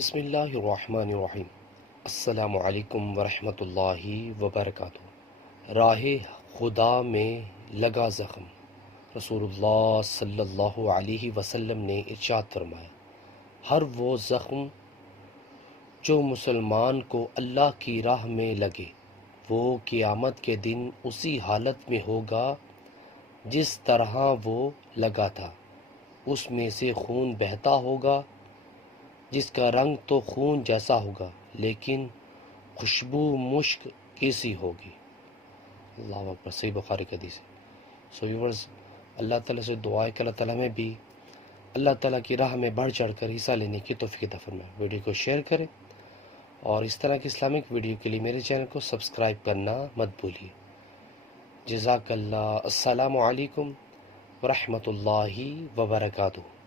بسم اللہ الرحمن الرحیم۔ السلام علیکم ورحمۃ اللہ وبرکاتہ۔ راہ خدا میں لگا زخم، رسول اللہ صلی اللہ علیہ وسلم نے ارشاد فرمایا، ہر وہ زخم جو مسلمان کو اللہ کی راہ میں لگے وہ قیامت کے دن اسی حالت میں ہوگا جس طرح وہ لگا تھا، اس میں سے خون بہتا ہوگا جس کا رنگ تو خون جیسا ہوگا لیکن خوشبو مشک کیسی ہوگی۔ اللہ اکبر، صحیح بخاری کی حدیث ہے۔ سو ویورز، اللہ تعالیٰ سے دعا ہے کہ اللہ تعالیٰ میں بھی اللہ تعالیٰ کی راہ میں بڑھ چڑھ کر حصہ لینے کی توفیق عطا فرمائے۔ ویڈیو کو شیئر کریں اور اس طرح کی اسلامک ویڈیو کے لیے میرے چینل کو سبسکرائب کرنا مت بھولیے۔ جزاک اللہ۔ السلام علیکم ورحمۃ اللہ وبرکاتہ۔